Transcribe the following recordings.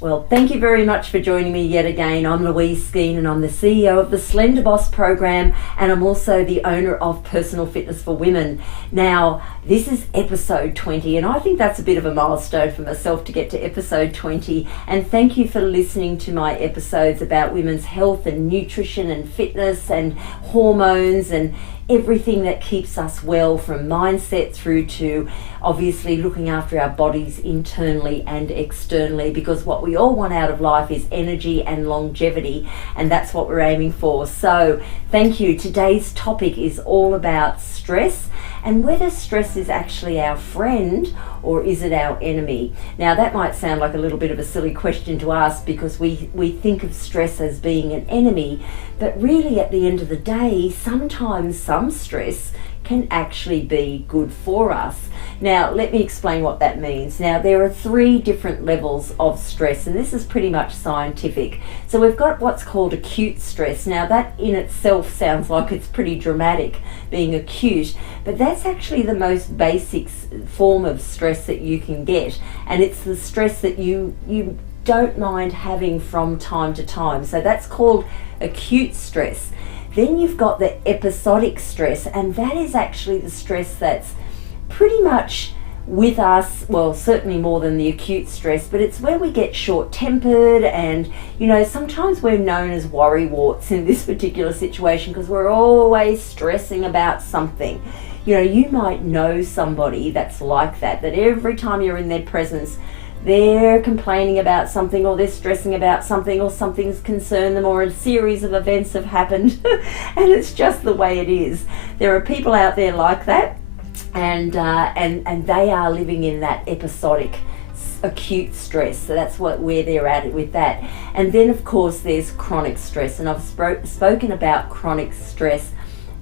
Well, thank you very much for joining me yet again. I'm Louise Skeen and I'm the CEO of the Slender Boss program, and I'm also the owner of Personal Fitness for Women. Now, this is episode 20 and I think that's a bit of a milestone for myself to get to episode 20, and thank you for listening to my episodes about women's health and nutrition and fitness and hormones and everything that keeps us well, from mindset through to obviously looking after our bodies internally and externally, because what we all want out of life is energy and longevity, and that's what we're aiming for. So thank you. Today's topic is all about stress and whether stress is actually our friend or is it our enemy. Now that might sound like a little bit of a silly question to ask, because we think of stress as being an enemy, but really at the end of the day, sometimes some stress can actually be good for us. Now, let me explain what that means. Now, there are 3 different levels of stress, and this is pretty much scientific. So we've got what's called acute stress. Now, that in itself sounds like it's pretty dramatic, being acute, but that's actually the most basic form of stress that you can get, and it's the stress that you don't mind having from time to time. So that's called acute stress. Then you've got the episodic stress, and that is actually the stress that's pretty much with us, well, certainly more than the acute stress, but it's where we get short-tempered, and sometimes we're known as worrywarts in this particular situation because we're always stressing about something. You might know somebody that's like that every time you're in their presence, they're complaining about something, or they're stressing about something, or something's concerned them, or a series of events have happened and it's just the way it is. There are people out there like that, and they are living in that episodic acute stress. So that's where they're at with that. And then of course there's chronic stress, and I've spoken about chronic stress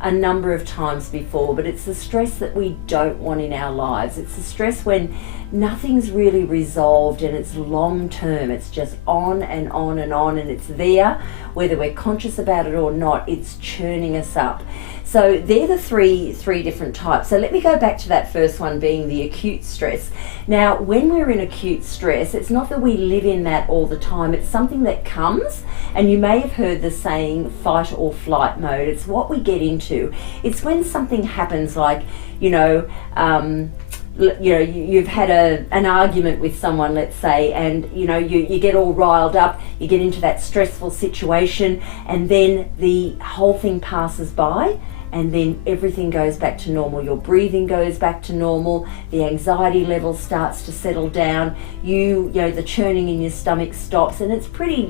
a number of times before, but it's the stress that we don't want in our lives. It's the stress when nothing's really resolved and it's long term. It's just on and on and on, and it's there whether we're conscious about it or not. It's churning us up. So they're the three different types. So let me go back to that first one, being the acute stress. Now, when we're in acute stress, it's not that we live in that all the time. It's something that comes, and you may have heard the saying fight or flight mode. It's what we get into. It's when something happens, like, you've had an argument with someone, let's say, and you get all riled up, you get into that stressful situation, and then the whole thing passes by, and then everything goes back to normal. Your breathing goes back to normal, the anxiety level starts to settle down, the churning in your stomach stops, and it's pretty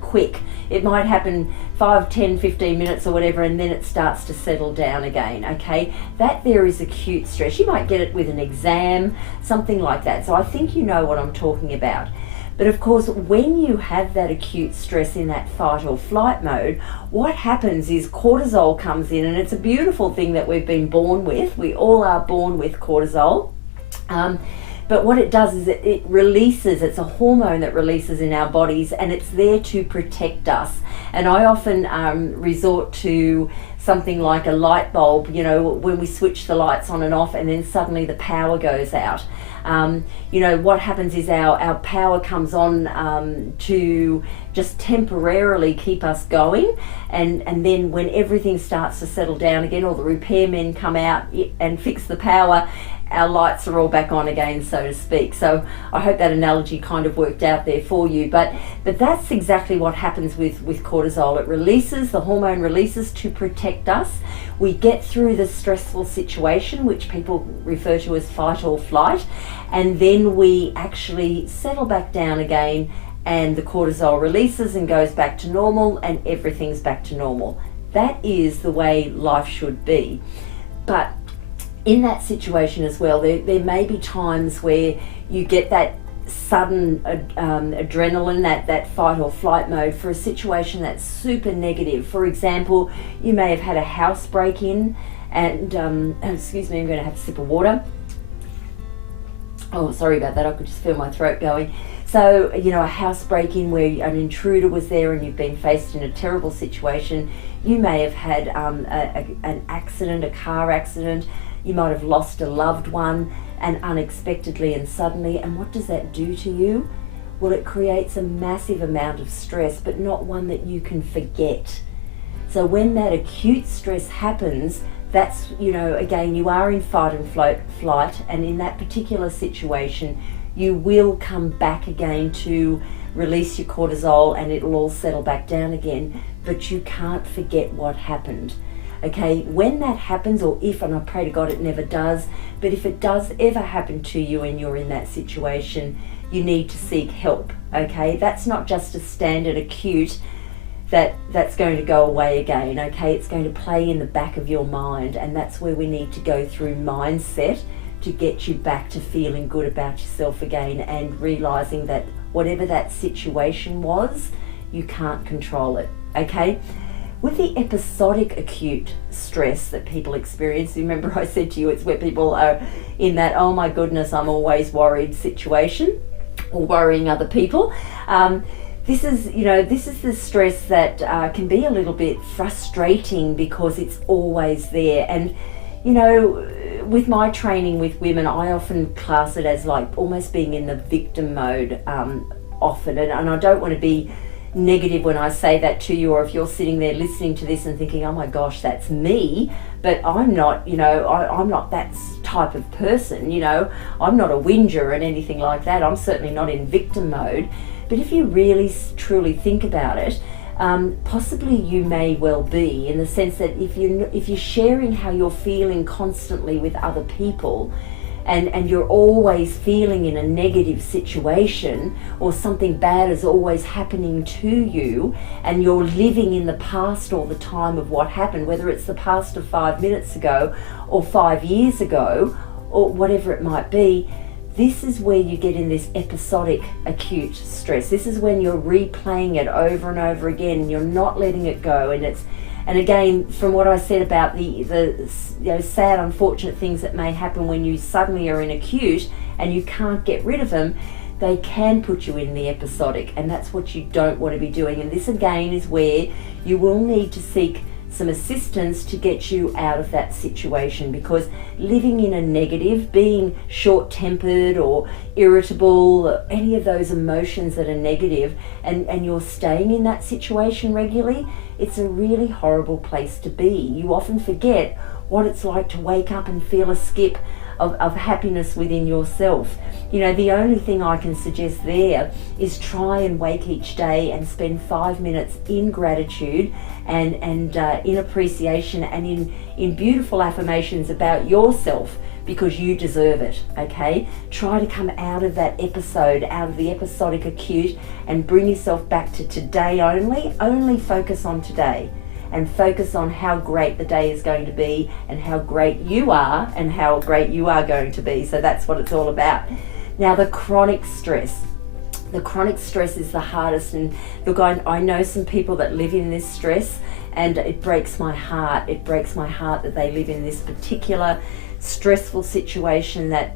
quick. It might happen 5, 10, 15 minutes or whatever, and then it starts to settle down again. Okay, that there is acute stress. You might get it with an exam, something like that. So I think you know what I'm talking about. But of course, when you have that acute stress in that fight or flight mode, what happens is cortisol comes in, and it's a beautiful thing that we've been born with. We all are born with cortisol. But what it does is it releases, it's a hormone that releases in our bodies, and it's there to protect us. And I often resort to something like a light bulb, when we switch the lights on and off and then suddenly the power goes out. What happens is our power comes on to just temporarily keep us going, and then when everything starts to settle down again, or the repairmen come out and fix the power, our lights are all back on again, so to speak. So I hope that analogy kind of worked out there for you. But that's exactly what happens with cortisol. It releases, the hormone releases to protect us. We get through the stressful situation, which people refer to as fight or flight, and then we actually settle back down again, and the cortisol releases and goes back to normal, and everything's back to normal. That is the way life should be. But in that situation as well, there may be times where you get that sudden adrenaline, that fight or flight mode for a situation that's super negative. For example, you may have had a house break-in, and excuse me, I'm going to have a sip of water. Oh, sorry about that, I could just feel my throat going. So, a house break-in where an intruder was there and you've been faced in a terrible situation. You may have had an accident, a car accident. You might have lost a loved one, and unexpectedly and suddenly. And what does that do to you? Well, it creates a massive amount of stress, but not one that you can forget. So when that acute stress happens, that's, again, you are in fight and flight, and in that particular situation, you will come back again to release your cortisol and it'll all settle back down again, but you can't forget what happened. Okay, when that happens, or if, and I pray to God it never does, but if it does ever happen to you and you're in that situation, you need to seek help. Okay, that's not just a standard acute that's going to go away again. Okay, it's going to play in the back of your mind, and that's where we need to go through mindset to get you back to feeling good about yourself again, and realizing that whatever that situation was, you can't control it. Okay, with the episodic acute stress that people experience, remember I said to you, it's where people are in that, oh my goodness, I'm always worried situation, or worrying other people. This is the stress that can be a little bit frustrating because it's always there. And, with my training with women, I often class it as like almost being in the victim mode often. And I don't want to be negative when I say that to you, or if you're sitting there listening to this and thinking, oh my gosh, that's me, but I'm not, I'm not that type of person, I'm not a whinger and anything like that. I'm certainly not in victim mode. But if you really truly think about it, possibly you may well be, in the sense that if you're sharing how you're feeling constantly with other people, and you're always feeling in a negative situation, or something bad is always happening to you, and you're living in the past all the time of what happened, whether it's the past of 5 minutes ago or 5 years ago, or whatever it might be, this is where you get in this episodic acute stress. This is when you're replaying it over and over again, and you're not letting it go. And again, from what I said about the sad, unfortunate things that may happen when you suddenly are in acute and you can't get rid of them, they can put you in the episodic, and that's what you don't want to be doing. And this again is where you will need to seek some assistance to get you out of that situation, because living in a negative, being short-tempered or irritable, any of those emotions that are negative, and you're staying in that situation regularly, it's a really horrible place to be. You often forget what it's like to wake up and feel a skip of happiness within yourself. The only thing I can suggest there is try and wake each day and spend 5 minutes in gratitude and in appreciation and in beautiful affirmations about yourself, because you deserve it. Okay, try to come out of that episode, out of the episodic acute, and bring yourself back to today only focus on today, and focus on how great the day is going to be, and how great you are, and how great you are going to be. So that's what it's all about. Now, the chronic stress. The chronic stress is the hardest, and look, I know some people that live in this stress, and it breaks my heart. It breaks my heart that they live in this particular stressful situation that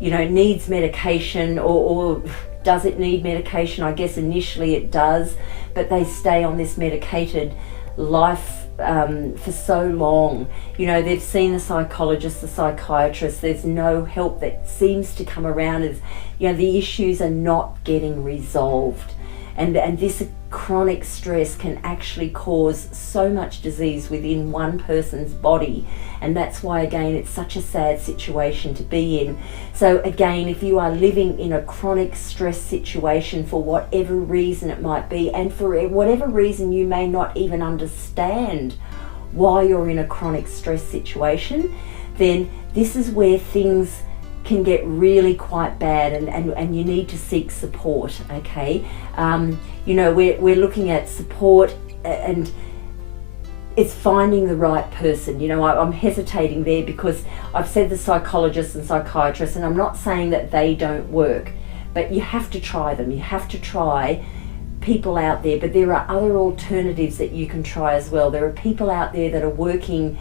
needs medication, or does it need medication? I guess initially it does, but they stay on this medicated life for so long. They've seen the psychologist, the psychiatrist. There's no help that seems to come around. As the issues are not getting resolved, and this chronic stress can actually cause so much disease within one person's body. And that's why, again, it's such a sad situation to be in. So again, if you are living in a chronic stress situation for whatever reason it might be, and for whatever reason you may not even understand why you're in a chronic stress situation, then this is where things can get really quite bad, and you need to seek support. Okay, we're looking at support, and it's finding the right person. I'm hesitating there because I've said the psychologists and psychiatrists, and I'm not saying that they don't work, but you have to try them. You have to try people out there, but there are other alternatives that you can try as well. There are people out there that are working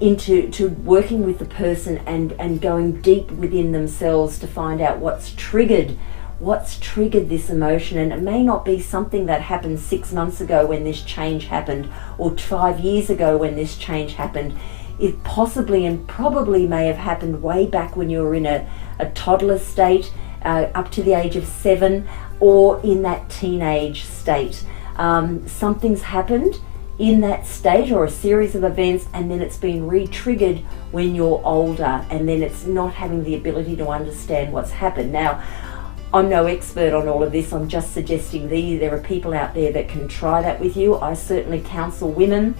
into working with the person and going deep within themselves to find out what's triggered this emotion. And it may not be something that happened 6 months ago when this change happened, or 5 years ago when this change happened. It possibly and probably may have happened way back when you were in a toddler state, up to the age of 7, or in that teenage state. Something's happened in that state, or a series of events, and then it's been re-triggered when you're older, and then it's not having the ability to understand what's happened. Now, I'm no expert on all of this. I'm just suggesting there are people out there that can try that with you. I certainly counsel women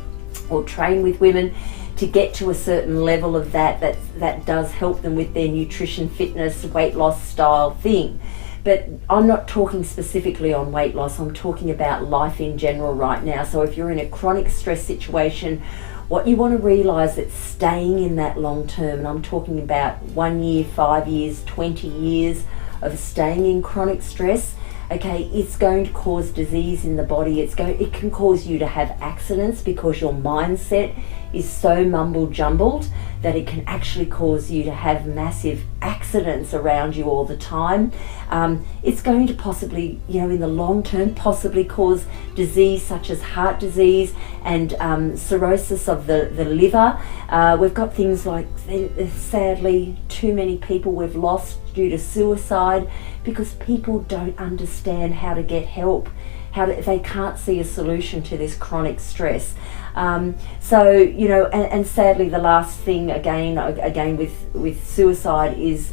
or train with women to get to a certain level of that does help them with their nutrition, fitness, weight loss style thing. But I'm not talking specifically on weight loss. I'm talking about life in general right now. So if you're in a chronic stress situation, what you want to realise that staying in that long term, and I'm talking about 1 year, 5 years, 20 years of staying in chronic stress, okay, it's going to cause disease in the body. It can cause you to have accidents because your mindset is so mumbled jumbled that it can actually cause you to have massive accidents around you all the time. It's going to possibly, in the long term, possibly cause disease such as heart disease and cirrhosis of the liver. We've got things like, sadly, too many people we've lost due to suicide because people don't understand how to get help. They can't see a solution to this chronic stress. And sadly, the last thing again with suicide is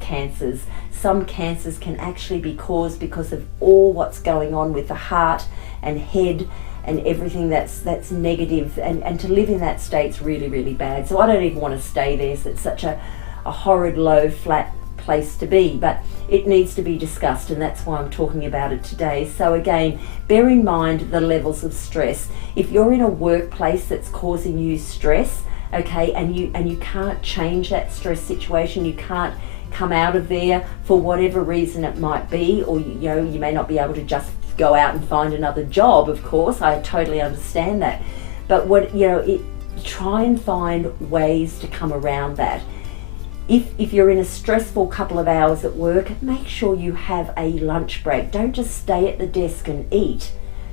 cancers. Some cancers can actually be caused because of all what's going on with the heart and head and everything that's negative, and to live in that state's really, really bad. So I don't even want to stay there. So it's such a horrid, low, flat place to be, but it needs to be discussed, and that's why I'm talking about it today. So again, bear in mind the levels of stress. If you're in a workplace that's causing you stress, okay, and you can't change that stress situation, you can't come out of there for whatever reason it might be, or you may not be able to just go out and find another job. Of course, I totally understand that, but try and find ways to come around that. If you're in a stressful couple of hours at work, make sure you have a lunch break. Don't just stay at the desk and eat.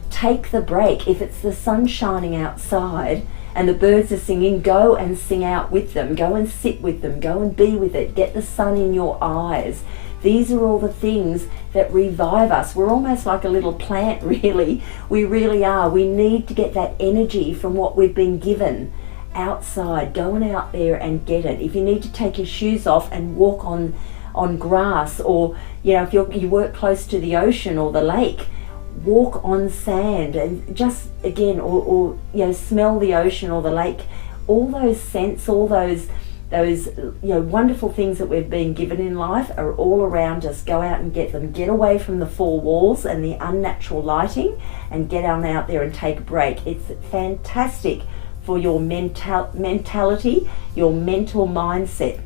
Take the break. If it's the sun shining outside and the birds are singing, go and sing out with them. Go and sit with them. Go and be with it. Get the sun in your eyes. These are all the things that revive us. We're almost like a little plant, really. We really are. We need to get that energy from what we've been given outside. Going out there and get it. If you need to take your shoes off and walk on grass, or if you work close to the ocean or the lake, walk on sand and just again or smell the ocean or the lake. All those scents, all those wonderful things that we've been given in life are all around us. Go out and get them. Get away from the four walls and the unnatural lighting and get on out there and take a break. It's fantastic for your mentality, your mental mindset.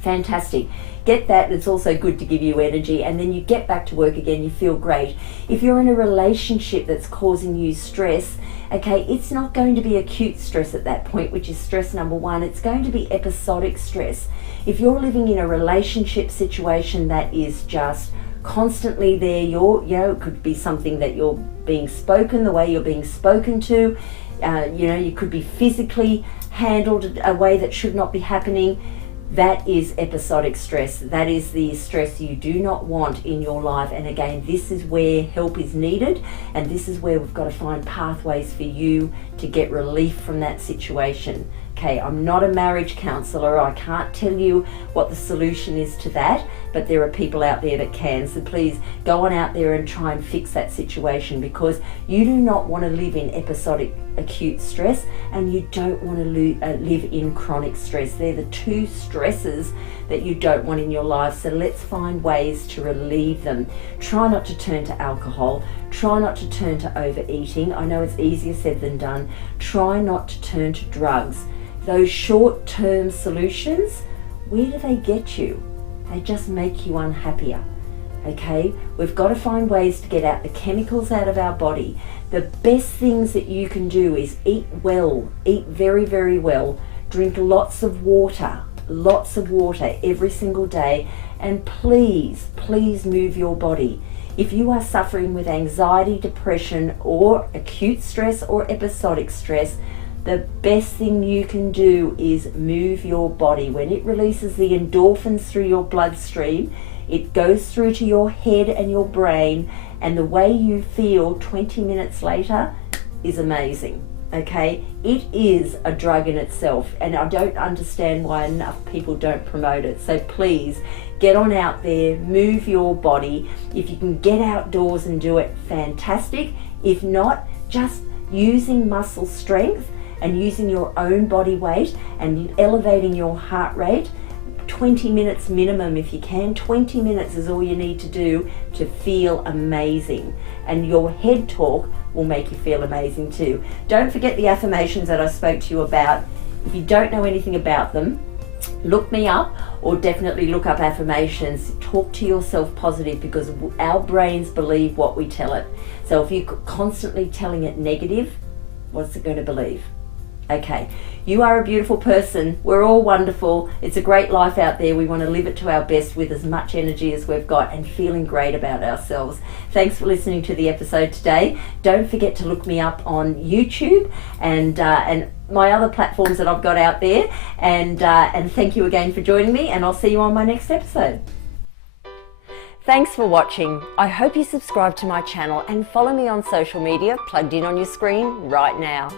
Fantastic. Get that. It's also good to give you energy, and then you get back to work again, you feel great. If you're in a relationship that's causing you stress, okay, it's not going to be acute stress at that point, which is stress number 1. It's going to be episodic stress. If you're living in a relationship situation that is just constantly there, it could be something that you're being spoken, the way you're being spoken to, you could be physically handled a way that should not be happening. That is episodic stress. That is the stress you do not want in your life. And again, this is where help is needed, and this is where we've got to find pathways for you to get relief from that situation. Okay, I'm not a marriage counsellor. I can't tell you what the solution is to that, but there are people out there that can. So please go on out there and try and fix that situation, because you do not want to live in episodic acute stress, and you don't want to live in chronic stress. They're the two stresses that you don't want in your life. So let's find ways to relieve them. Try not to turn to alcohol. Try not to turn to overeating. I know it's easier said than done. Try not to turn to drugs. Those short-term solutions, where do they get you? They just make you unhappier. Okay, we've got to find ways to get out the chemicals out of our body. The best things that you can do is eat well, eat very, very well, drink lots of water every single day, and please move your body. If you are suffering with anxiety, depression, or acute stress or episodic stress, the best thing you can do is move your body. When it releases the endorphins through your bloodstream, It goes through to your head and your brain, and the way you feel 20 minutes later is amazing. Okay, it is a drug in itself, and I don't understand why enough people don't promote it. So please get on out there, move your body. If you can get outdoors and do it, fantastic. If not, just using muscle strength and using your own body weight and elevating your heart rate, 20 minutes minimum if you can. 20 minutes is all you need to do to feel amazing, and your head talk will make you feel amazing too. Don't forget the affirmations that I spoke to you about. If you don't know anything about them, look me up, or definitely look up affirmations. Talk to yourself positive, because our brains believe what we tell it. So if you're constantly telling it negative, what's it going to believe? Okay, you are a beautiful person. We're all wonderful. It's a great life out there. We want to live it to our best with as much energy as we've got and feeling great about ourselves. Thanks for listening to the episode today. Don't forget to look me up on YouTube and my other platforms that I've got out there. And thank you again for joining me, and I'll see you on my next episode. Thanks for watching. I hope you subscribe to my channel and follow me on social media plugged in on your screen right now.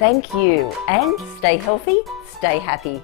Thank you, and stay healthy, stay happy.